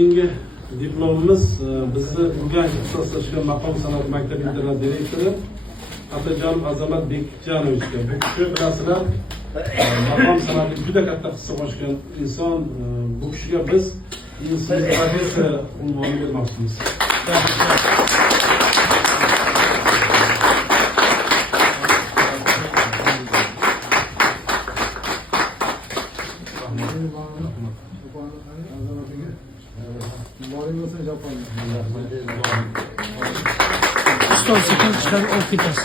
Keyingi diplomimiz bizni Urganch ixtisoslashgan maqom san'at maktabi internat direktori Atajonov Azamat Bekjanovichga. Bu kishi bilasizlar, maqom san'atga juda katta hissa qo'shgan inson. Bu kishiga biz inson professor unvoni bermoqchimiz. Stol sekreter ofis.